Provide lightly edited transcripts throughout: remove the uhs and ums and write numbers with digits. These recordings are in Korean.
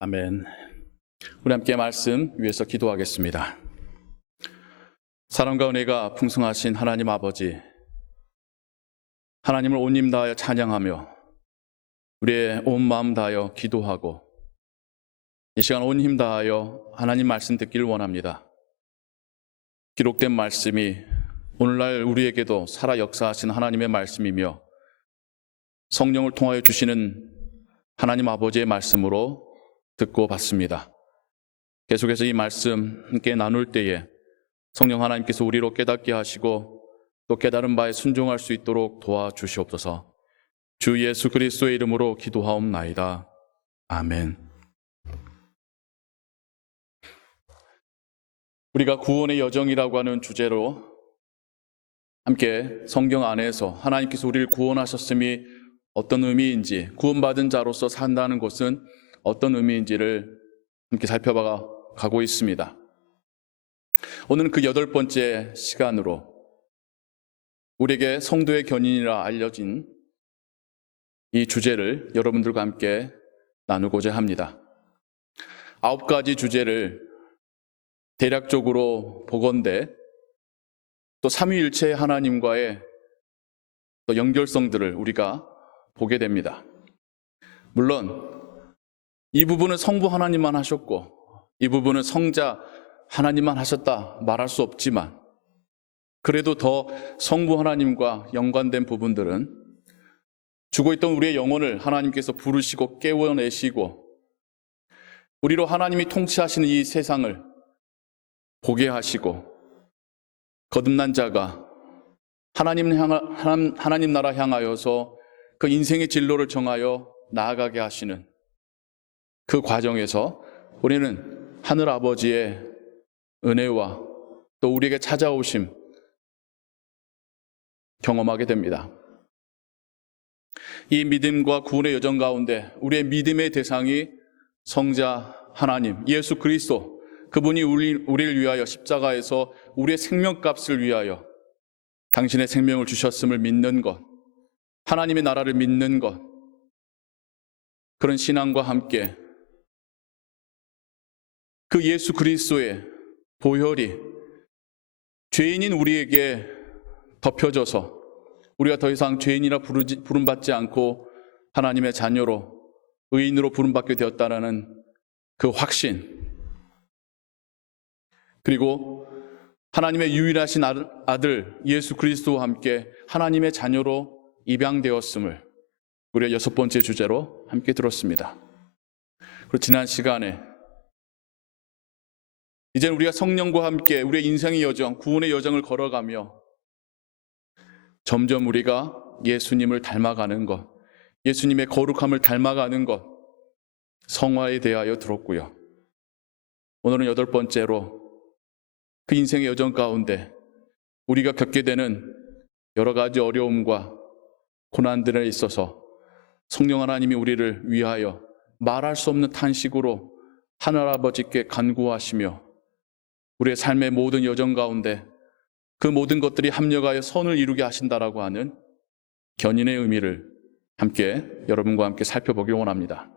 아멘. 우리 함께 말씀 위해서 기도하겠습니다. 사랑과 은혜가 풍성하신 하나님 아버지, 하나님을 온 힘 다하여 찬양하며 우리의 온 마음 다하여 기도하고 이 시간 온 힘 다하여 하나님 말씀 듣기를 원합니다. 기록된 말씀이 오늘날 우리에게도 살아 역사하신 하나님의 말씀이며 성령을 통하여 주시는 하나님 아버지의 말씀으로 듣고 받습니다. 계속해서 이 말씀 함께 나눌 때에 성령 하나님께서 우리로 깨닫게 하시고 또 깨달은 바에 순종할 수 있도록 도와주시옵소서. 주 예수 그리스도의 이름으로 기도하옵나이다. 아멘. 우리가 구원의 여정이라고 하는 주제로 함께 성경 안에서 하나님께서 우리를 구원하셨음이 어떤 의미인지, 구원받은 자로서 산다는 것은 어떤 의미인지를 함께 살펴봐 가고 있습니다. 오늘은 그 8번째 시간으로 우리에게 성도의 견인이라 알려진 이 주제를 여러분들과 함께 나누고자 합니다. 9가지 주제를 대략적으로 보건대 또 삼위일체의 하나님과의 또 연결성들을 우리가 보게 됩니다. 물론 이 부분은 성부 하나님만 하셨고 이 부분은 성자 하나님만 하셨다 말할 수 없지만 그래도 더 성부 하나님과 연관된 부분들은 죽어있던 우리의 영혼을 하나님께서 부르시고 깨워내시고 우리로 하나님이 통치하시는 이 세상을 보게 하시고 거듭난 자가 하나님 나라 향하여서 그 인생의 진로를 정하여 나아가게 하시는 그 과정에서 우리는 하늘 아버지의 은혜와 또 우리에게 찾아오심 경험하게 됩니다. 이 믿음과 구원의 여정 가운데 우리의 믿음의 대상이 성자 하나님 예수 그리스도, 그분이 우리를 위하여 십자가에서 우리의 생명값을 위하여 당신의 생명을 주셨음을 믿는 것, 하나님의 나라를 믿는 것, 그런 신앙과 함께 그 예수 그리스도의 보혈이 죄인인 우리에게 덮여져서 우리가 더 이상 죄인이라 부름받지 않고 하나님의 자녀로 의인으로 부름받게 되었다는 그 확신, 그리고 하나님의 유일하신 아들 예수 그리스도와 함께 하나님의 자녀로 입양되었음을 우리가 6번째 주제로 함께 들었습니다. 그리고 지난 시간에 이제는 우리가 성령과 함께 우리의 인생의 여정, 구원의 여정을 걸어가며 점점 우리가 예수님을 닮아가는 것, 예수님의 거룩함을 닮아가는 것, 성화에 대하여 들었고요. 오늘은 8번째로 그 인생의 여정 가운데 우리가 겪게 되는 여러 가지 어려움과 고난들에 있어서 성령 하나님이 우리를 위하여 말할 수 없는 탄식으로 하늘아버지께 간구하시며 우리의 삶의 모든 여정 가운데 그 모든 것들이 합력하여 선을 이루게 하신다라고 하는 견인의 의미를 함께 여러분과 함께 살펴보길 원합니다.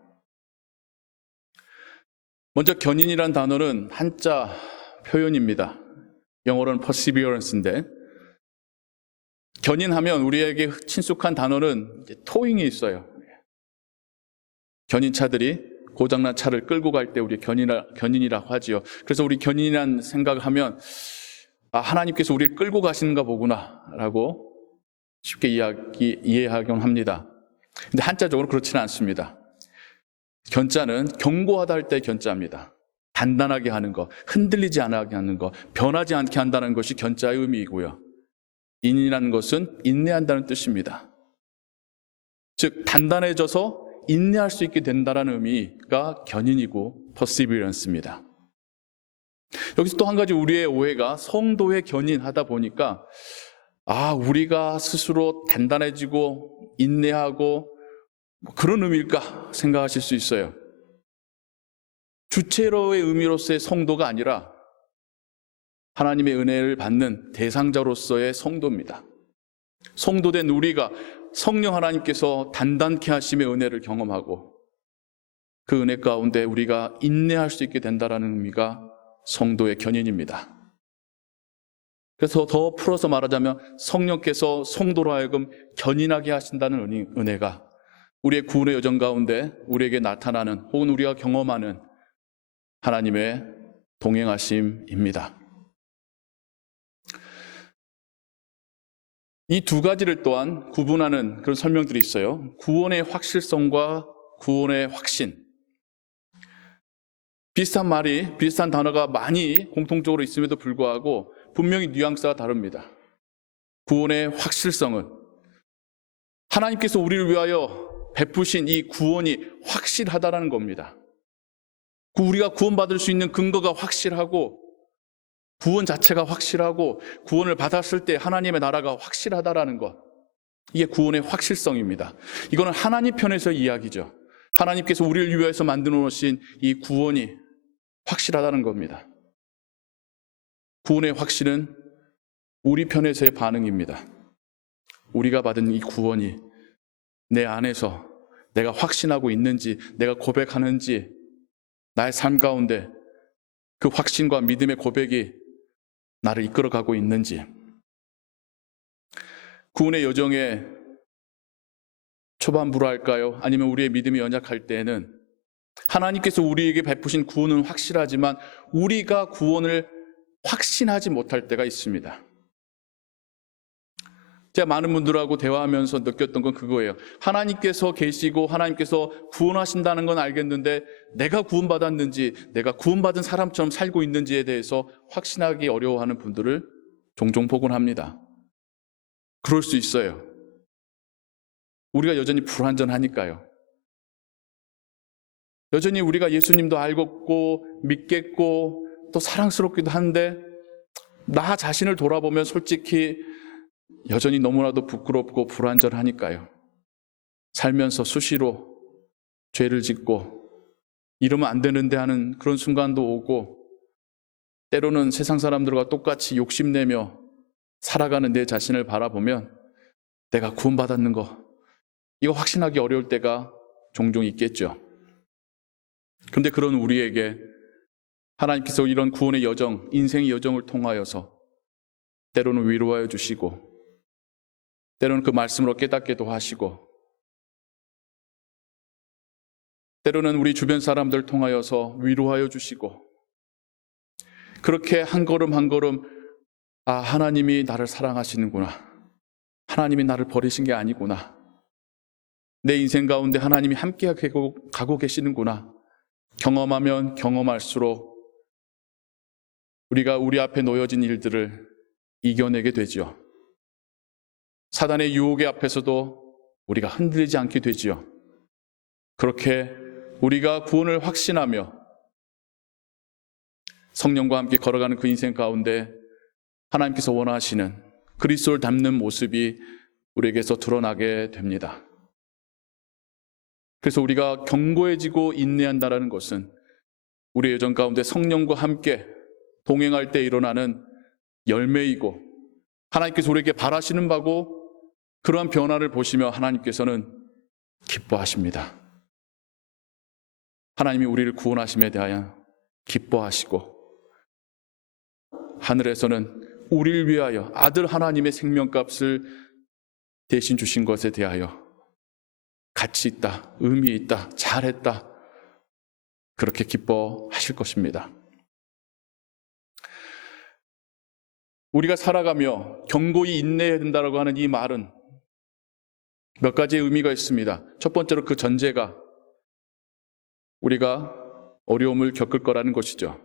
먼저 견인이란 단어는 한자 표현입니다. 영어로는 perseverance인데 견인하면 우리에게 친숙한 단어는 토잉이 있어요. 견인차들이 고장난 차를 끌고 갈 때 우리 견인이라고 하지요. 그래서 우리 견인이라는 생각을 하면 하나님께서 우리를 끌고 가시는가 보구나 라고 쉽게 이해하곤 합니다. 근데 한자적으로 그렇지는 않습니다. 견자는 경고하다 할 때 견자입니다. 단단하게 하는 것, 흔들리지 않게 하는 것, 변하지 않게 한다는 것이 견자의 의미이고요. 인이라는 것은 인내한다는 뜻입니다. 즉 단단해져서 인내할 수 있게 된다는 의미가 견인이고 perseverance입니다. 여기서 또 한 가지 우리의 오해가 성도의 견인하다 보니까 우리가 스스로 단단해지고 인내하고 그런 의미일까 생각하실 수 있어요. 주체로의 의미로서의 성도가 아니라 하나님의 은혜를 받는 대상자로서의 성도입니다. 성도된 우리가 성령 하나님께서 단단케 하심의 은혜를 경험하고 그 은혜 가운데 우리가 인내할 수 있게 된다는 의미가 성도의 견인입니다. 그래서 더 풀어서 말하자면 성령께서 성도로 하여금 견인하게 하신다는 은혜가 우리의 구원의 여정 가운데 우리에게 나타나는 혹은 우리가 경험하는 하나님의 동행하심입니다. 이 두 가지를 또한 구분하는 그런 설명들이 있어요. 구원의 확실성과 구원의 확신. 비슷한 단어가 많이 공통적으로 있음에도 불구하고 분명히 뉘앙스가 다릅니다. 구원의 확실성은 하나님께서 우리를 위하여 베푸신 이 구원이 확실하다라는 겁니다. 우리가 구원받을 수 있는 근거가 확실하고 구원 자체가 확실하고 구원을 받았을 때 하나님의 나라가 확실하다라는 것. 이게 구원의 확실성입니다. 이거는 하나님 편에서 이야기죠. 하나님께서 우리를 위해서 만들어 놓으신 이 구원이 확실하다는 겁니다. 구원의 확신은 우리 편에서의 반응입니다. 우리가 받은 이 구원이 내 안에서 내가 확신하고 있는지, 내가 고백하는지, 나의 삶 가운데 그 확신과 믿음의 고백이 나를 이끌어가고 있는지. 구원의 여정의 초반부로 할까요? 아니면 우리의 믿음이 연약할 때에는 하나님께서 우리에게 베푸신 구원은 확실하지만 우리가 구원을 확신하지 못할 때가 있습니다. 제가 많은 분들하고 대화하면서 느꼈던 건 그거예요. 하나님께서 계시고 하나님께서 구원하신다는 건 알겠는데 내가 구원받았는지, 내가 구원받은 사람처럼 살고 있는지에 대해서 확신하기 어려워하는 분들을 종종 보곤 합니다. 그럴 수 있어요. 우리가 여전히 불완전하니까요. 여전히 우리가 예수님도 알겠고 믿겠고 또 사랑스럽기도 한데 나 자신을 돌아보면 솔직히 여전히 너무나도 부끄럽고 불완전하니까요. 살면서 수시로 죄를 짓고 이러면 안 되는데 하는 그런 순간도 오고 때로는 세상 사람들과 똑같이 욕심내며 살아가는 내 자신을 바라보면 내가 구원받았는 거 이거 확신하기 어려울 때가 종종 있겠죠. 그런데 그런 우리에게 하나님께서 이런 구원의 여정, 인생의 여정을 통하여서 때로는 위로하여 주시고 때로는 그 말씀으로 깨닫게도 하시고 때로는 우리 주변 사람들 통하여서 위로하여 주시고 그렇게 한 걸음 한 걸음 하나님이 나를 사랑하시는구나. 하나님이 나를 버리신 게 아니구나. 내 인생 가운데 하나님이 함께 가고 계시는구나. 경험하면 경험할수록 우리가 우리 앞에 놓여진 일들을 이겨내게 되지요. 사단의 유혹의 앞에서도 우리가 흔들리지 않게 되지요. 그렇게 우리가 구원을 확신하며 성령과 함께 걸어가는 그 인생 가운데 하나님께서 원하시는 그리스도를 닮는 모습이 우리에게서 드러나게 됩니다. 그래서 우리가 견고해지고 인내한다는 것은 우리의 여정 가운데 성령과 함께 동행할 때 일어나는 열매이고 하나님께서 우리에게 바라시는 바고 그러한 변화를 보시며 하나님께서는 기뻐하십니다. 하나님이 우리를 구원하심에 대하여 기뻐하시고 하늘에서는 우리를 위하여 아들 하나님의 생명값을 대신 주신 것에 대하여 가치 있다, 의미 있다, 잘했다 그렇게 기뻐하실 것입니다. 우리가 살아가며 견고히 인내해야 된다고 하는 이 말은 몇 가지의 의미가 있습니다. 첫 번째로 그 전제가 우리가 어려움을 겪을 거라는 것이죠.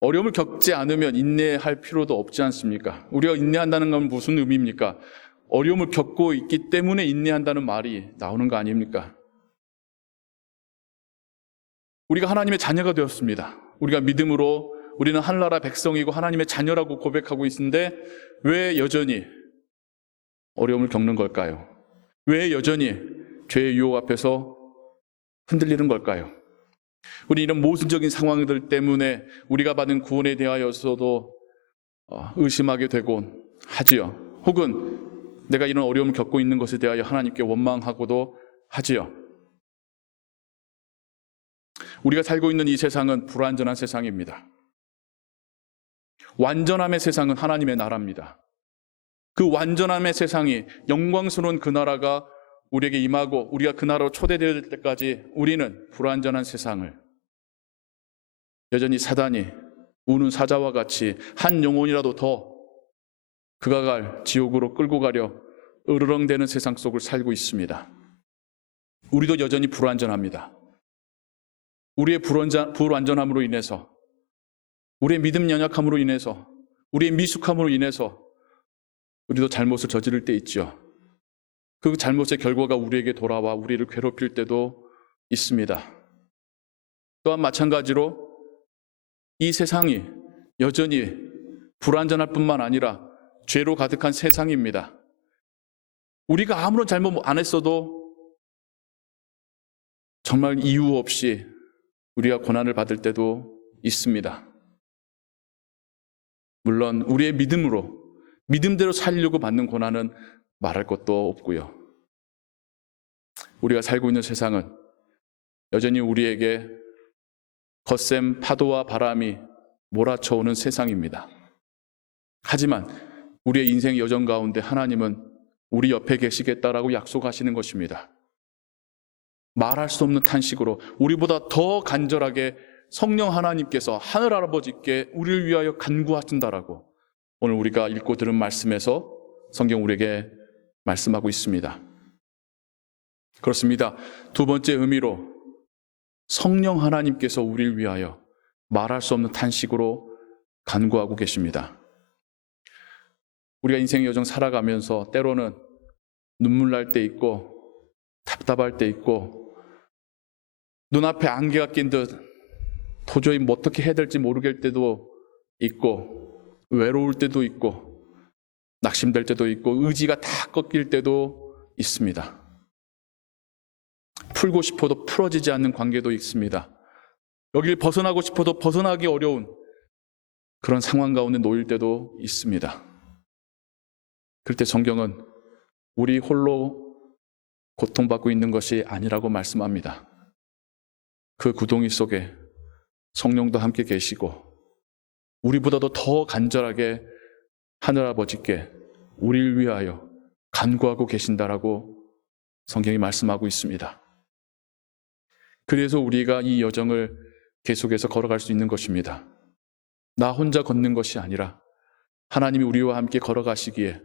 어려움을 겪지 않으면 인내할 필요도 없지 않습니까? 우리가 인내한다는 건 무슨 의미입니까? 어려움을 겪고 있기 때문에 인내한다는 말이 나오는 거 아닙니까? 우리가 하나님의 자녀가 되었습니다. 우리가 믿음으로 우리는 하늘나라 백성이고 하나님의 자녀라고 고백하고 있는데 왜 여전히 어려움을 겪는 걸까요? 왜 여전히 죄의 유혹 앞에서 흔들리는 걸까요? 우리 이런 모순적인 상황들 때문에 우리가 받은 구원에 대하여서도 의심하게 되곤 하지요. 혹은 내가 이런 어려움을 겪고 있는 것에 대하여 하나님께 원망하고도 하지요. 우리가 살고 있는 이 세상은 불완전한 세상입니다. 완전함의 세상은 하나님의 나라입니다. 그 완전함의 세상이, 영광스러운 그 나라가 우리에게 임하고 우리가 그 나라로 초대될 때까지 우리는 불완전한 세상을, 여전히 사단이 우는 사자와 같이 한 영혼이라도 더 그가 갈 지옥으로 끌고 가려 으르렁대는 세상 속을 살고 있습니다. 우리도 여전히 불완전합니다. 우리의 불완전함으로 인해서, 우리의 믿음 연약함으로 인해서, 우리의 미숙함으로 인해서 우리도 잘못을 저지를 때 있죠. 그 잘못의 결과가 우리에게 돌아와 우리를 괴롭힐 때도 있습니다. 또한 마찬가지로 이 세상이 여전히 불완전할 뿐만 아니라 죄로 가득한 세상입니다. 우리가 아무런 잘못 안 했어도 정말 이유 없이 우리가 고난을 받을 때도 있습니다. 물론 우리의 믿음대로 살려고 받는 고난은 말할 것도 없고요. 우리가 살고 있는 세상은 여전히 우리에게 거센 파도와 바람이 몰아쳐오는 세상입니다. 하지만 우리의 인생 여정 가운데 하나님은 우리 옆에 계시겠다라고 약속하시는 것입니다. 말할 수 없는 탄식으로 우리보다 더 간절하게 성령 하나님께서 하늘 아버지께 우리를 위하여 간구하신다라고 오늘 우리가 읽고 들은 말씀에서 성경 우리에게 말씀하고 있습니다. 그렇습니다. 두 번째 의미로 성령 하나님께서 우리를 위하여 말할 수 없는 탄식으로 간구하고 계십니다. 우리가 인생의 여정 살아가면서 때로는 눈물 날 때 있고 답답할 때 있고 눈앞에 안개가 낀 듯 도저히 어떻게 해야 될지 모르겠을 때도 있고 외로울 때도 있고 낙심될 때도 있고 의지가 다 꺾일 때도 있습니다. 풀고 싶어도 풀어지지 않는 관계도 있습니다. 여기를 벗어나고 싶어도 벗어나기 어려운 그런 상황 가운데 놓일 때도 있습니다. 그럴 때 성경은 우리 홀로 고통받고 있는 것이 아니라고 말씀합니다. 그 구덩이 속에 성령도 함께 계시고 우리보다도 더 간절하게 하늘아버지께 우리를 위하여 간구하고 계신다라고 성경이 말씀하고 있습니다. 그래서 우리가 이 여정을 계속해서 걸어갈 수 있는 것입니다. 나 혼자 걷는 것이 아니라 하나님이 우리와 함께 걸어가시기에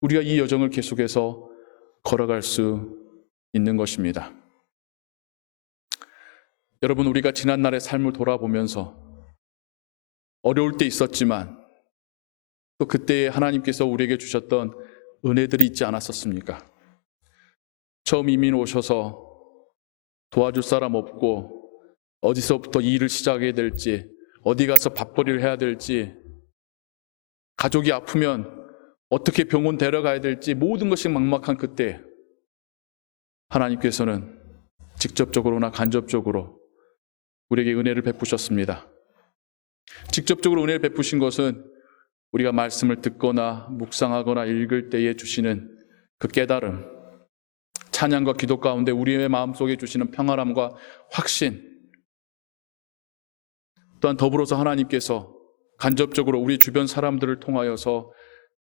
우리가 이 여정을 계속해서 걸어갈 수 있는 것입니다. 여러분, 우리가 지난날의 삶을 돌아보면서 어려울 때 있었지만 또 그때에 하나님께서 우리에게 주셨던 은혜들이 있지 않았었습니까? 처음 이민 오셔서 도와줄 사람 없고 어디서부터 일을 시작해야 될지 어디 가서 밥벌이를 해야 될지 가족이 아프면 어떻게 병원 데려가야 될지 모든 것이 막막한 그때 하나님께서는 직접적으로나 간접적으로 우리에게 은혜를 베푸셨습니다. 직접적으로 은혜를 베푸신 것은 우리가 말씀을 듣거나 묵상하거나 읽을 때에 주시는 그 깨달음, 찬양과 기도 가운데 우리의 마음속에 주시는 평안함과 확신, 또한 더불어서 하나님께서 간접적으로 우리 주변 사람들을 통하여서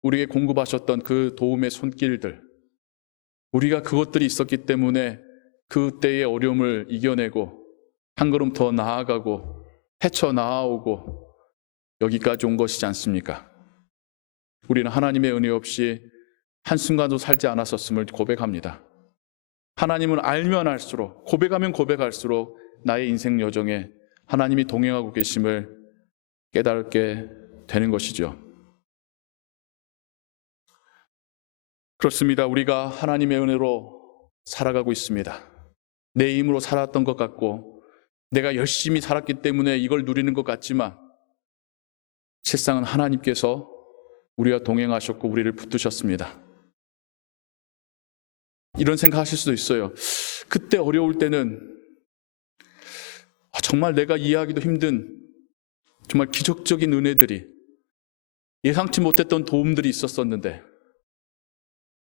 우리에게 공급하셨던 그 도움의 손길들, 우리가 그것들이 있었기 때문에 그때의 어려움을 이겨내고 한 걸음 더 나아가고 헤쳐나오고 여기까지 온 것이지 않습니까? 우리는 하나님의 은혜 없이 한순간도 살지 않았었음을 고백합니다. 하나님은 알면 알수록, 고백하면 고백할수록 나의 인생 여정에 하나님이 동행하고 계심을 깨닫게 되는 것이죠. 그렇습니다. 우리가 하나님의 은혜로 살아가고 있습니다. 내 힘으로 살았던 것 같고 내가 열심히 살았기 때문에 이걸 누리는 것 같지만 실상은 하나님께서 우리와 동행하셨고 우리를 붙드셨습니다. 이런 생각하실 수도 있어요. 그때 어려울 때는 정말 내가 이해하기도 힘든 정말 기적적인 은혜들이 예상치 못했던 도움들이 있었었는데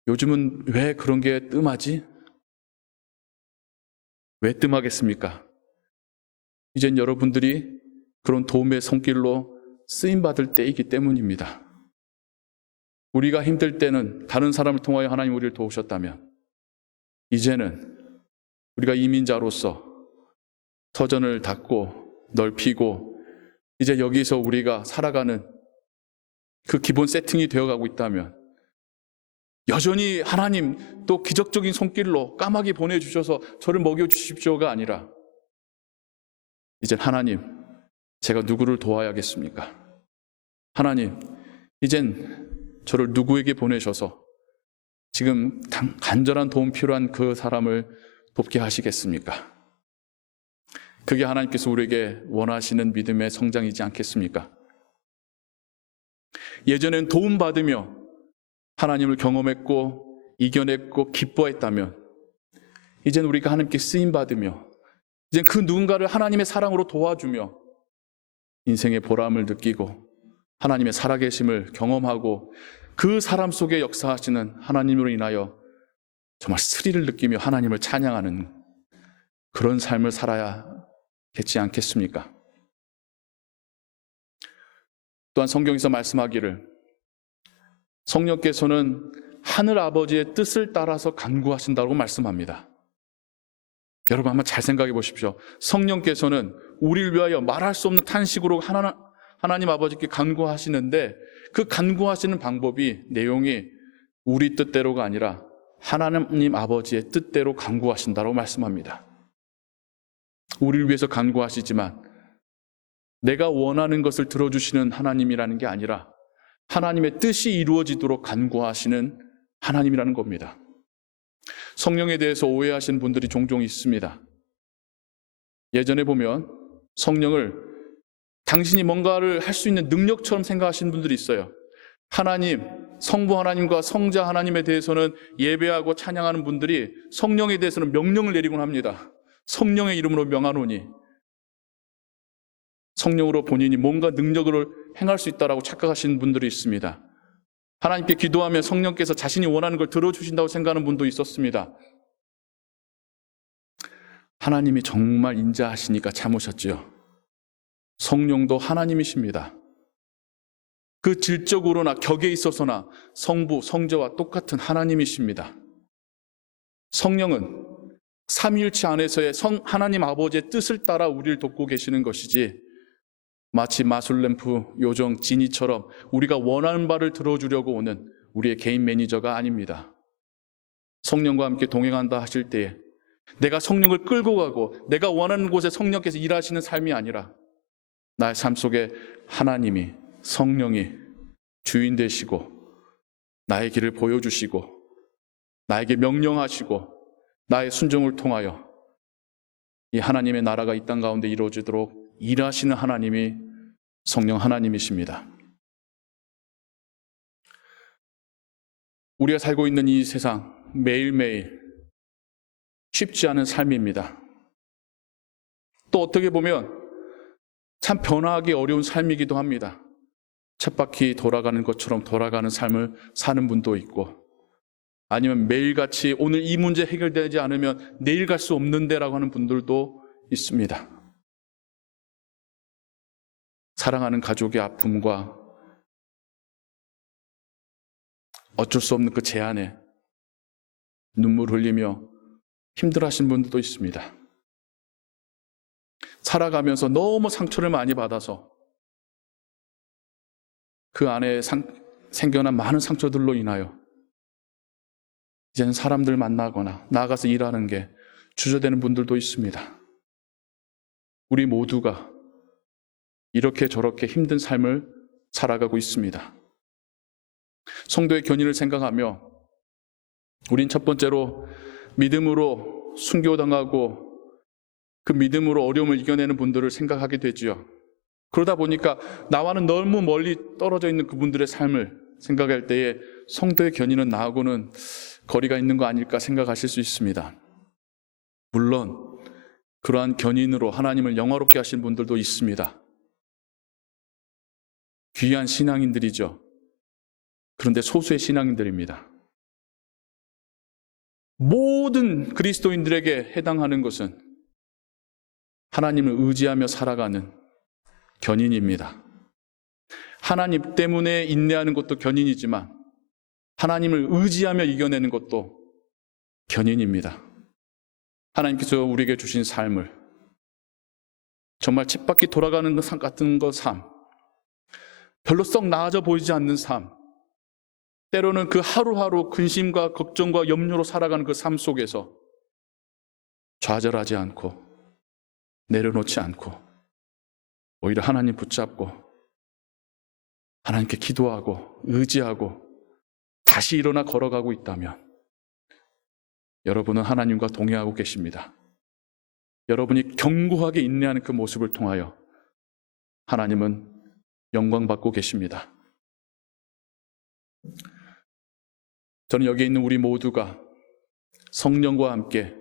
요즘은 왜 그런 게 뜸하지? 왜 뜸하겠습니까? 이젠 여러분들이 그런 도움의 손길로 쓰임받을 때이기 때문입니다. 우리가 힘들 때는 다른 사람을 통하여 하나님 우리를 도우셨다면, 이제는 우리가 이민자로서 터전을 닫고 넓히고 이제 여기서 우리가 살아가는 그 기본 세팅이 되어가고 있다면, 여전히 하나님 또 기적적인 손길로 까마귀 보내주셔서 저를 먹여주십시오가 아니라, 이젠 하나님, 제가 누구를 도와야겠습니까? 하나님, 이젠 저를 누구에게 보내셔서 지금 간절한 도움 필요한 그 사람을 돕게 하시겠습니까? 그게 하나님께서 우리에게 원하시는 믿음의 성장이지 않겠습니까? 예전엔 도움받으며 하나님을 경험했고 이겨냈고 기뻐했다면, 이젠 우리가 하나님께 쓰임받으며 이젠 그 누군가를 하나님의 사랑으로 도와주며 인생의 보람을 느끼고 하나님의 살아계심을 경험하고 그 사람 속에 역사하시는 하나님으로 인하여 정말 스릴을 느끼며 하나님을 찬양하는 그런 삶을 살아야겠지 않겠습니까? 또한 성경에서 말씀하기를, 성령께서는 하늘 아버지의 뜻을 따라서 간구하신다고 말씀합니다. 여러분 한번 잘 생각해 보십시오. 성령께서는 우리를 위하여 말할 수 없는 탄식으로 하나님 아버지께 간구하시는데, 그 간구하시는 방법이, 내용이 우리 뜻대로가 아니라 하나님 아버지의 뜻대로 간구하신다고 말씀합니다. 우리를 위해서 간구하시지만 내가 원하는 것을 들어주시는 하나님이라는 게 아니라 하나님의 뜻이 이루어지도록 간구하시는 하나님이라는 겁니다. 성령에 대해서 오해하시는 분들이 종종 있습니다. 예전에 보면 성령을 당신이 뭔가를 할 수 있는 능력처럼 생각하시는 분들이 있어요. 하나님, 성부 하나님과 성자 하나님에 대해서는 예배하고 찬양하는 분들이 성령에 대해서는 명령을 내리곤 합니다. 성령의 이름으로 명하노니, 성령으로 본인이 뭔가 능력을 행할 수 있다라고 착각하시는 분들이 있습니다. 하나님께 기도하면 성령께서 자신이 원하는 걸 들어주신다고 생각하는 분도 있었습니다. 하나님이 정말 인자하시니까 참으셨지요. 성령도 하나님이십니다. 그 질적으로나 격에 있어서나 성부, 성자와 똑같은 하나님이십니다. 성령은 삼위일체 안에서의 하나님 아버지의 뜻을 따라 우리를 돕고 계시는 것이지, 마치 마술램프 요정 지니처럼 우리가 원하는 바를 들어주려고 오는 우리의 개인 매니저가 아닙니다. 성령과 함께 동행한다 하실 때에 내가 성령을 끌고 가고 내가 원하는 곳에 성령께서 일하시는 삶이 아니라, 나의 삶 속에 하나님이, 성령이 주인 되시고 나의 길을 보여주시고 나에게 명령하시고 나의 순종을 통하여 이 하나님의 나라가 이 땅 가운데 이루어지도록 일하시는 하나님이 성령 하나님이십니다. 우리가 살고 있는 이 세상, 매일매일 쉽지 않은 삶입니다. 또 어떻게 보면 참 변화하기 어려운 삶이기도 합니다. 쳇바퀴 돌아가는 것처럼 돌아가는 삶을 사는 분도 있고, 아니면 매일같이 오늘 이 문제 해결되지 않으면 내일 갈 수 없는데라고 하는 분들도 있습니다. 사랑하는 가족의 아픔과 어쩔 수 없는 그 제한에 눈물 흘리며 힘들어하시는 분들도 있습니다. 살아가면서 너무 상처를 많이 받아서 그 안에 생겨난 많은 상처들로 인하여 이제는 사람들 만나거나 나가서 일하는 게 주저되는 분들도 있습니다. 우리 모두가 이렇게 저렇게 힘든 삶을 살아가고 있습니다. 성도의 견인을 생각하며 우린 첫 번째로 믿음으로 순교당하고 그 믿음으로 어려움을 이겨내는 분들을 생각하게 되지요. 그러다 보니까 나와는 너무 멀리 떨어져 있는 그분들의 삶을 생각할 때에 성도의 견인은 나하고는 거리가 있는 거 아닐까 생각하실 수 있습니다. 물론 그러한 견인으로 하나님을 영화롭게 하신 분들도 있습니다. 귀한 신앙인들이죠. 그런데 소수의 신앙인들입니다. 모든 그리스도인들에게 해당하는 것은 하나님을 의지하며 살아가는 견인입니다. 하나님 때문에 인내하는 것도 견인이지만 하나님을 의지하며 이겨내는 것도 견인입니다. 하나님께서 우리에게 주신 삶을 정말 쳇바퀴 돌아가는 삶 같은 삶, 별로 썩 나아져 보이지 않는 삶, 때로는 그 하루하루 근심과 걱정과 염려로 살아가는 그 삶 속에서 좌절하지 않고 내려놓지 않고 오히려 하나님 붙잡고 하나님께 기도하고 의지하고 다시 일어나 걸어가고 있다면 여러분은 하나님과 동행하고 계십니다. 여러분이 견고하게 인내하는 그 모습을 통하여 하나님은 영광받고 계십니다. 저는 여기 있는 우리 모두가 성령과 함께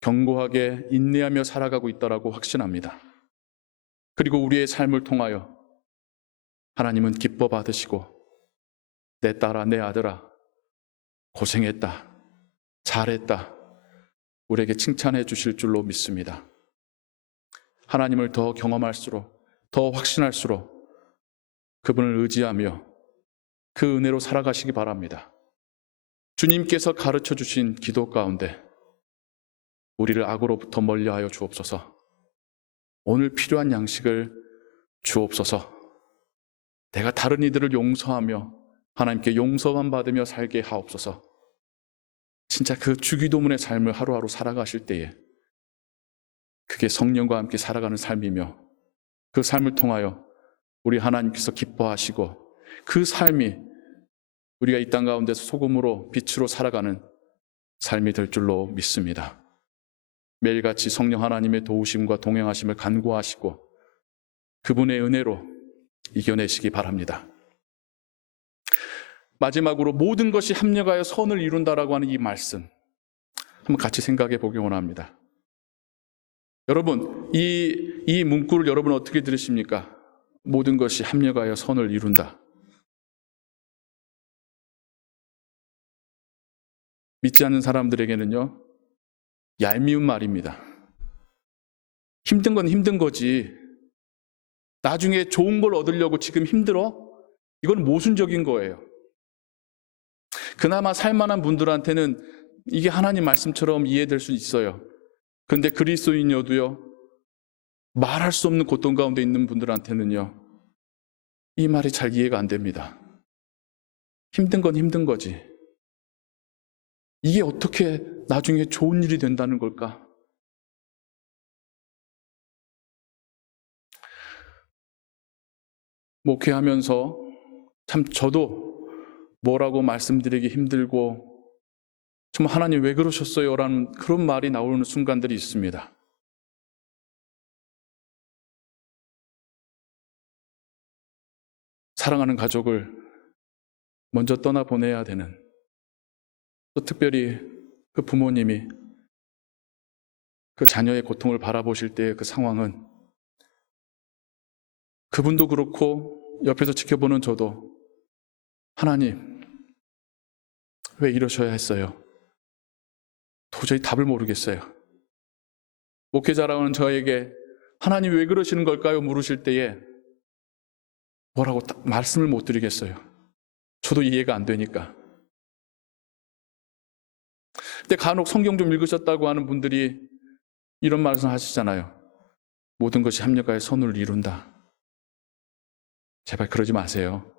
견고하게 인내하며 살아가고 있다고 확신합니다. 그리고 우리의 삶을 통하여 하나님은 기뻐 받으시고 내 딸아, 내 아들아, 고생했다, 잘했다, 우리에게 칭찬해 주실 줄로 믿습니다. 하나님을 더 경험할수록, 더 확신할수록 그분을 의지하며 그 은혜로 살아가시기 바랍니다. 주님께서 가르쳐 주신 기도 가운데 우리를 악으로부터 멀리하여 주옵소서. 오늘 필요한 양식을 주옵소서. 내가 다른 이들을 용서하며 하나님께 용서만 받으며 살게 하옵소서. 진짜 그 주기도문의 삶을 하루하루 살아가실 때에 그게 성령과 함께 살아가는 삶이며 그 삶을 통하여 우리 하나님께서 기뻐하시고 그 삶이 우리가 이 땅 가운데서 소금으로 빛으로 살아가는 삶이 될 줄로 믿습니다. 매일같이 성령 하나님의 도우심과 동행하심을 간구하시고 그분의 은혜로 이겨내시기 바랍니다. 마지막으로 모든 것이 합력하여 선을 이룬다라고 하는 이 말씀 한번 같이 생각해 보기 원합니다. 여러분, 이 문구를 여러분 어떻게 들으십니까? 모든 것이 합력하여 선을 이룬다. 믿지 않는 사람들에게는요, 얄미운 말입니다. 힘든 건 힘든 거지. 나중에 좋은 걸 얻으려고 지금 힘들어? 이건 모순적인 거예요. 그나마 살만한 분들한테는 이게 하나님 말씀처럼 이해될 수 있어요. 그런데 그리스도인여도요, 말할 수 없는 고통 가운데 있는 분들한테는요, 이 말이 잘 이해가 안 됩니다. 힘든 건 힘든 거지. 이게 어떻게 나중에 좋은 일이 된다는 걸까? 목회하면서 참 저도 뭐라고 말씀드리기 힘들고 정말 하나님 왜 그러셨어요? 라는 그런 말이 나오는 순간들이 있습니다. 사랑하는 가족을 먼저 떠나보내야 되는, 또 특별히 그 부모님이 그 자녀의 고통을 바라보실 때의 그 상황은 그분도 그렇고 옆에서 지켜보는 저도 하나님 왜 이러셔야 했어요? 도저히 답을 모르겠어요. 목회자라는 저에게 하나님 왜 그러시는 걸까요? 물으실 때에 뭐라고 말씀을 못 드리겠어요. 저도 이해가 안 되니까. 근데 간혹 성경 좀 읽으셨다고 하는 분들이 이런 말씀 하시잖아요. 모든 것이 합력하여 선을 이룬다. 제발 그러지 마세요.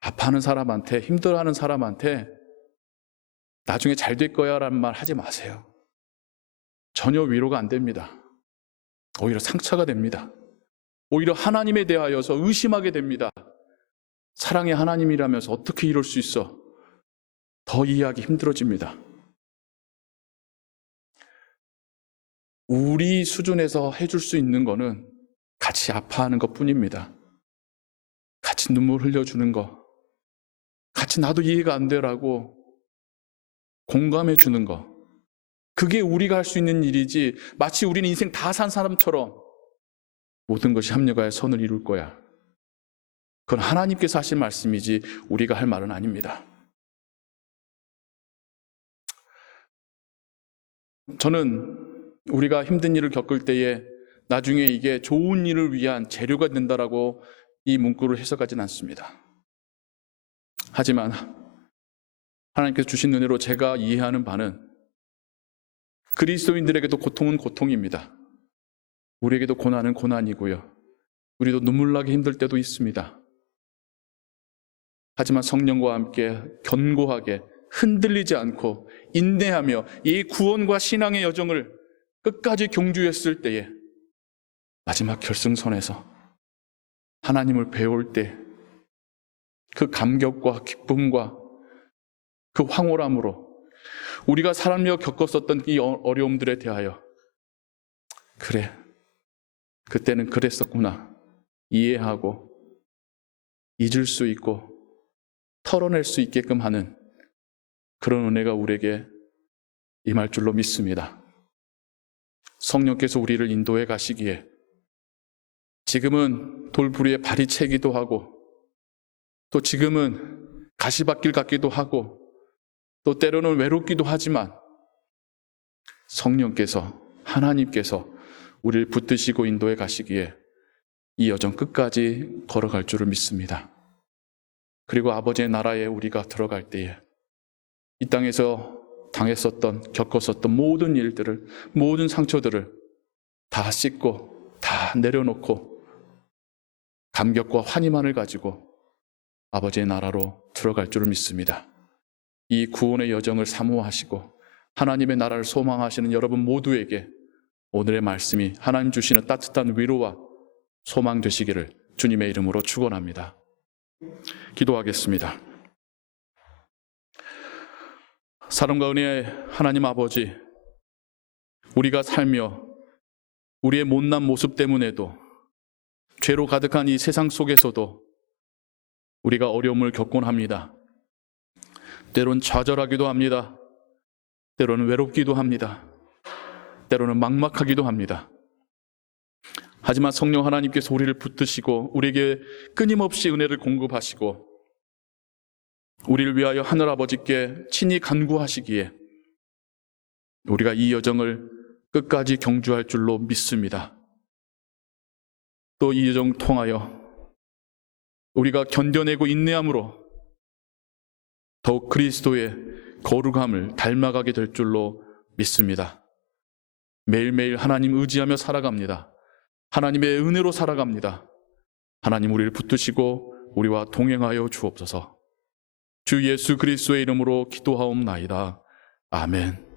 아파하는 사람한테, 힘들어하는 사람한테 나중에 잘 될 거야 라는 말 하지 마세요. 전혀 위로가 안 됩니다. 오히려 상처가 됩니다. 오히려 하나님에 대하여서 의심하게 됩니다. 사랑의 하나님이라면서 어떻게 이럴 수 있어? 더 이해하기 힘들어집니다. 우리 수준에서 해줄 수 있는 거는 같이 아파하는 것 뿐입니다. 같이 눈물 흘려주는 거, 같이 나도 이해가 안 되라고 공감해 주는 거, 그게 우리가 할 수 있는 일이지 마치 우리는 인생 다 산 사람처럼 모든 것이 합력하여 선을 이룰 거야. 그건 하나님께서 하신 말씀이지 우리가 할 말은 아닙니다. 저는 우리가 힘든 일을 겪을 때에 나중에 이게 좋은 일을 위한 재료가 된다라고 이 문구를 해석하진 않습니다. 하지만 하나님께서 주신 은혜로 제가 이해하는 바는 그리스도인들에게도 고통은 고통입니다. 우리에게도 고난은 고난이고요. 우리도 눈물 나게 힘들 때도 있습니다. 하지만 성령과 함께 견고하게 흔들리지 않고 인내하며 이 구원과 신앙의 여정을 끝까지 경주했을 때에 마지막 결승선에서 하나님을 배울 때 그 감격과 기쁨과 그 황홀함으로 우리가 살며 겪었었던 이 어려움들에 대하여 그래, 그때는 그랬었구나 이해하고 잊을 수 있고 털어낼 수 있게끔 하는 그런 은혜가 우리에게 임할 줄로 믿습니다. 성령께서 우리를 인도해 가시기에 지금은 돌부리에 발이 채기도 하고 또 지금은 가시밭길 같기도 하고 또 때로는 외롭기도 하지만 성령께서 하나님께서 우리를 붙드시고 인도해 가시기에 이 여정 끝까지 걸어갈 줄을 믿습니다. 그리고 아버지의 나라에 우리가 들어갈 때에 이 땅에서 당했었던 겪었었던 모든 일들을 모든 상처들을 다 씻고 다 내려놓고 감격과 환희만을 가지고 아버지의 나라로 들어갈 줄을 믿습니다. 이 구원의 여정을 사모하시고 하나님의 나라를 소망하시는 여러분 모두에게 오늘의 말씀이 하나님 주시는 따뜻한 위로와 소망 되시기를 주님의 이름으로 축원합니다. 기도하겠습니다. 사랑과 은혜의 하나님 아버지, 우리가 살며 우리의 못난 모습 때문에도 죄로 가득한 이 세상 속에서도 우리가 어려움을 겪곤 합니다. 때론 좌절하기도 합니다. 때로는 외롭기도 합니다. 때로는 막막하기도 합니다. 하지만 성령 하나님께서 우리를 붙드시고 우리에게 끊임없이 은혜를 공급하시고 우리를 위하여 하늘아버지께 친히 간구하시기에 우리가 이 여정을 끝까지 경주할 줄로 믿습니다. 또 이 여정 통하여 우리가 견뎌내고 인내함으로 더욱 그리스도의 거룩함을 닮아가게 될 줄로 믿습니다. 매일매일 하나님 의지하며 살아갑니다. 하나님의 은혜로 살아갑니다. 하나님 우리를 붙드시고 우리와 동행하여 주옵소서. 주 예수 그리스도의 이름으로 기도하옵나이다. 아멘.